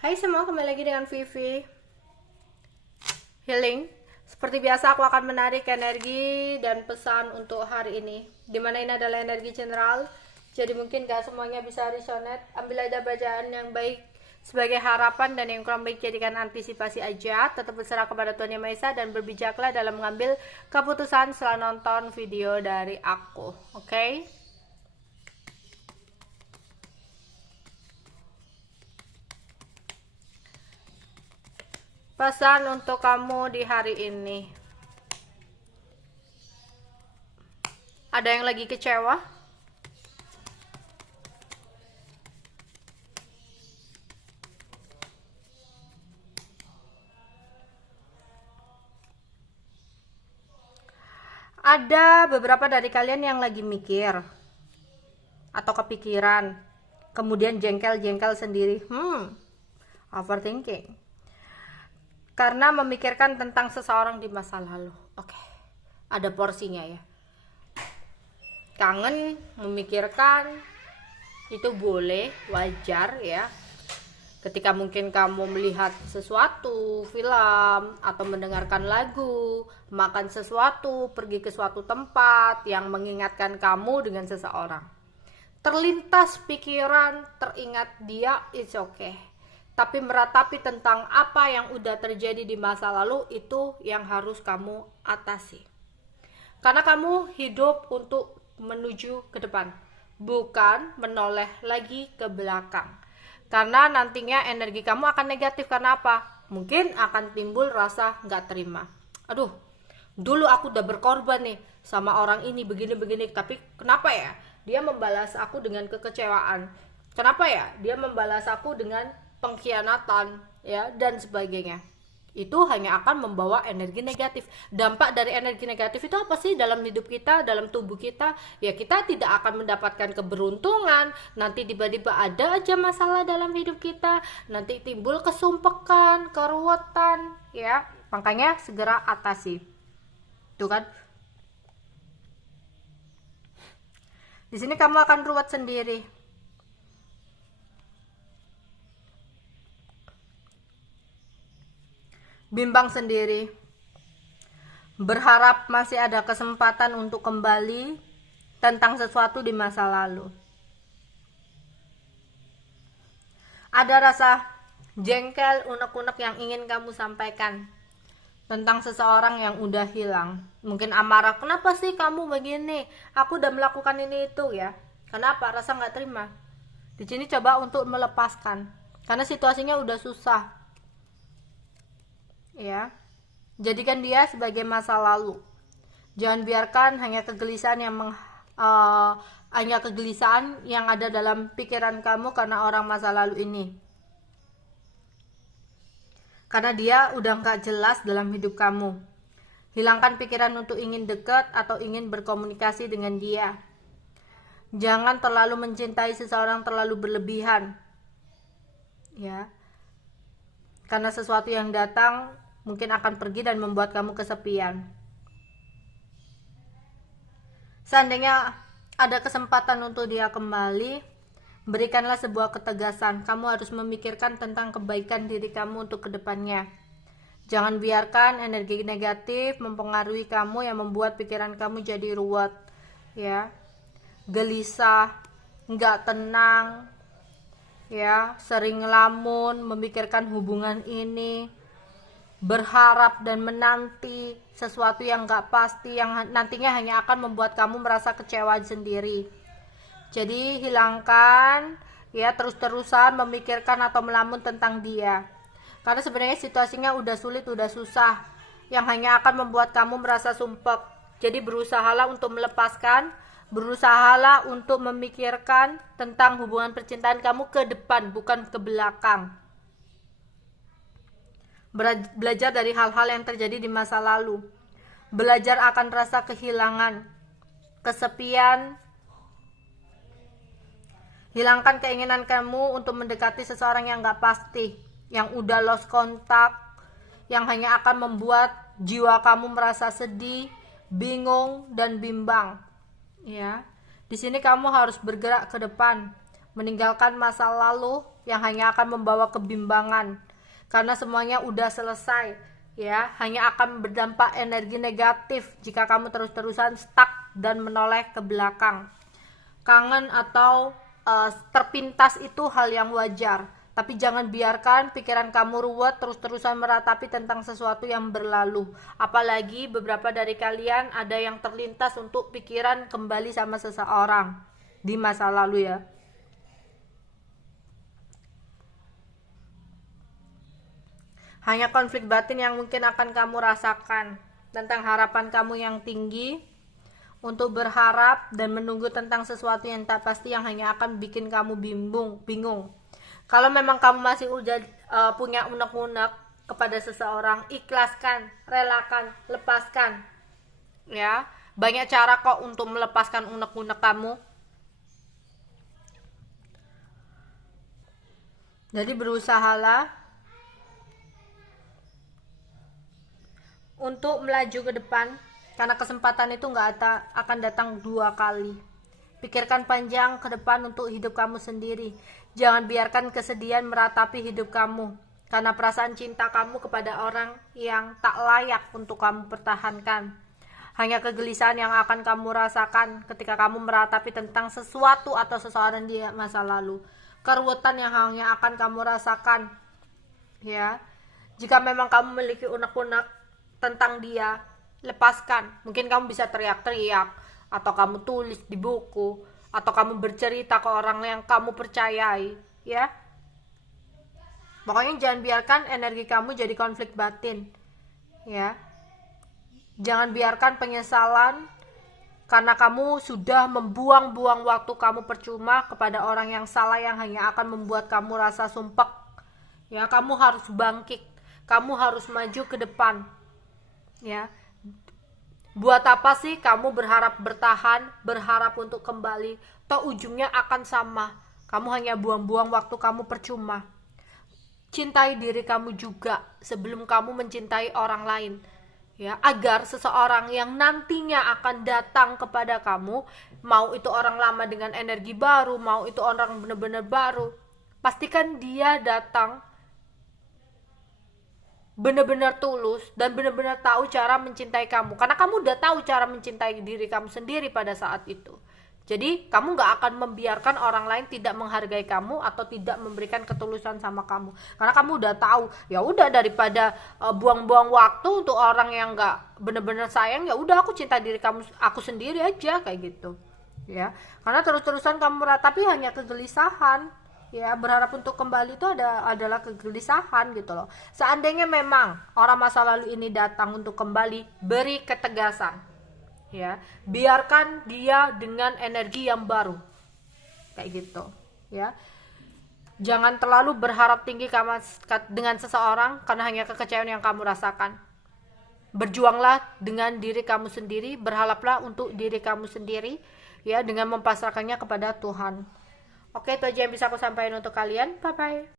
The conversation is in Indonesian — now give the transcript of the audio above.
Hai semua, kembali lagi dengan Vivi Healing. Seperti biasa aku akan menarik energi dan pesan untuk hari ini, dimana ini adalah energi general. Jadi mungkin gak semuanya bisa resonate. Ambil aja bacaan yang baik sebagai harapan, dan yang kurang baik jadikan antisipasi aja. Tetap berserah kepada Tuhan Yang Maha Esa dan berbijaklah dalam mengambil keputusan setelah nonton video dari aku. Oke? Pesan untuk kamu di hari ini. Ada yang lagi kecewa? Ada beberapa dari kalian yang lagi mikir atau kepikiran, kemudian jengkel-jengkel sendiri. Overthinking. Karena memikirkan tentang seseorang di masa lalu. Oke, ada porsinya ya. Kangen, memikirkan, itu boleh, wajar ya. Ketika mungkin kamu melihat sesuatu, film, atau mendengarkan lagu, makan sesuatu, pergi ke suatu tempat yang mengingatkan kamu dengan seseorang. Terlintas pikiran, teringat dia, it's okay. Tapi meratapi tentang apa yang udah terjadi di masa lalu, itu yang harus kamu atasi. Karena kamu hidup untuk menuju ke depan, bukan menoleh lagi ke belakang. Karena nantinya energi kamu akan negatif. Karena apa? Mungkin akan timbul rasa gak terima. Aduh, dulu aku udah berkorban nih sama orang ini begini-begini, tapi kenapa ya dia membalas aku dengan kekecewaan? Kenapa ya dia membalas aku dengan pengkhianatan ya, dan sebagainya. Itu hanya akan membawa energi negatif. Dampak dari energi negatif itu apa sih dalam hidup kita, dalam tubuh kita? Ya, kita tidak akan mendapatkan keberuntungan. Nanti tiba-tiba ada aja masalah dalam hidup kita. Nanti timbul kesumpekan, keruwetan ya. Makanya segera atasi. Tuh kan. Di sini kamu akan ruwet sendiri. Bimbang sendiri, berharap masih ada kesempatan untuk kembali tentang sesuatu di masa lalu. Ada rasa jengkel, unek-unek yang ingin kamu sampaikan tentang seseorang yang udah hilang. Mungkin amarah, kenapa sih kamu begini, aku udah melakukan ini itu ya. Kenapa? Rasa gak terima. Di sini coba untuk melepaskan, karena situasinya udah susah ya. Jadikan dia sebagai masa lalu. Jangan biarkan hanya kegelisahan yang ada dalam pikiran kamu karena orang masa lalu ini. Karena dia udah gak jelas dalam hidup kamu. Hilangkan pikiran untuk ingin dekat atau ingin berkomunikasi dengan dia. Jangan terlalu mencintai seseorang terlalu berlebihan ya. Karena sesuatu yang datang mungkin akan pergi dan membuat kamu kesepian. Seandainya ada kesempatan untuk dia kembali, berikanlah sebuah ketegasan. Kamu harus memikirkan tentang kebaikan diri kamu untuk kedepannya. Jangan biarkan energi negatif mempengaruhi kamu yang membuat pikiran kamu jadi ruwet ya, gelisah, nggak tenang ya, sering ngelamun, memikirkan hubungan ini, berharap dan menanti sesuatu yang gak pasti, yang nantinya hanya akan membuat kamu merasa kecewa sendiri. Jadi hilangkan ya terus-terusan memikirkan atau melamun tentang dia, karena sebenarnya situasinya udah sulit, udah susah, yang hanya akan membuat kamu merasa sumpek. Jadi berusahalah untuk melepaskan, berusahalah untuk memikirkan tentang hubungan percintaan kamu ke depan, bukan ke belakang. Belajar dari hal-hal yang terjadi di masa lalu. Belajar akan rasa kehilangan, kesepian. Hilangkan keinginan kamu untuk mendekati seseorang yang gak pasti, yang udah lost kontak, yang hanya akan membuat jiwa kamu merasa sedih, bingung, dan bimbang. Ya, di sini kamu harus bergerak ke depan, meninggalkan masa lalu yang hanya akan membawa kebimbangan, karena semuanya udah selesai, ya. Hanya akan berdampak energi negatif jika kamu terus-terusan stuck dan menoleh ke belakang. Kangen atau terpintas itu hal yang wajar, tapi jangan biarkan pikiran kamu ruwet terus-terusan meratapi tentang sesuatu yang berlalu. Apalagi beberapa dari kalian ada yang terlintas untuk pikiran kembali sama seseorang di masa lalu, ya. Hanya konflik batin yang mungkin akan kamu rasakan tentang harapan kamu yang tinggi untuk berharap dan menunggu tentang sesuatu yang tak pasti yang hanya akan bikin kamu bingung. Kalau memang kamu masih punya unek-unek kepada seseorang, ikhlaskan, relakan, lepaskan. Ya, banyak cara kok untuk melepaskan unek-unek kamu. Jadi berusahalah untuk melaju ke depan, karena kesempatan itu nggak akan datang 2 kali. Pikirkan panjang ke depan untuk hidup kamu sendiri. Jangan biarkan kesedihan meratapi hidup kamu, karena perasaan cinta kamu kepada orang yang tak layak untuk kamu pertahankan. Hanya kegelisahan yang akan kamu rasakan ketika kamu meratapi tentang sesuatu atau seseorang di masa lalu. Keruwetan yang hanya akan kamu rasakan, ya. Jika memang kamu memiliki unek-unek tentang dia, lepaskan. Mungkin kamu bisa teriak-teriak, atau kamu tulis di buku, atau kamu bercerita ke orang yang kamu percayai, ya. Pokoknya jangan biarkan energi kamu jadi konflik batin, ya. Jangan biarkan penyesalan karena kamu sudah membuang-buang waktu kamu percuma kepada orang yang salah yang hanya akan membuat kamu rasa sumpek. Ya, kamu harus bangkit, kamu harus maju ke depan. Ya, buat apa sih kamu berharap bertahan, berharap untuk kembali? Toh ujungnya akan sama. Kamu hanya buang-buang waktu kamu percuma. Cintai diri kamu juga sebelum kamu mencintai orang lain, ya, agar seseorang yang nantinya akan datang kepada kamu, mau itu orang lama dengan energi baru, mau itu orang benar-benar baru, pastikan dia datang benar-benar tulus dan benar-benar tahu cara mencintai kamu, karena kamu udah tahu cara mencintai diri kamu sendiri pada saat itu. Jadi kamu gak akan membiarkan orang lain tidak menghargai kamu atau tidak memberikan ketulusan sama kamu, karena kamu udah tahu. Ya udah, daripada buang-buang waktu untuk orang yang gak benar-benar sayang, ya udah aku cinta diri aku sendiri aja, kayak gitu, ya. Karena terus-terusan kamu meratapi hanya kegelisahan, ya. Berharap untuk kembali itu adalah kegelisahan gitu loh. Seandainya memang orang masa lalu ini datang untuk kembali, beri ketegasan, ya. Biarkan dia dengan energi yang baru, kayak gitu, ya. Jangan terlalu berharap tinggi dengan seseorang karena hanya kekecewaan yang kamu rasakan. Berjuanglah dengan diri kamu sendiri, berharaplah untuk diri kamu sendiri, ya, dengan mempasrahkannya kepada Tuhan. Oke, itu aja yang bisa aku sampaikan untuk kalian. Bye-bye.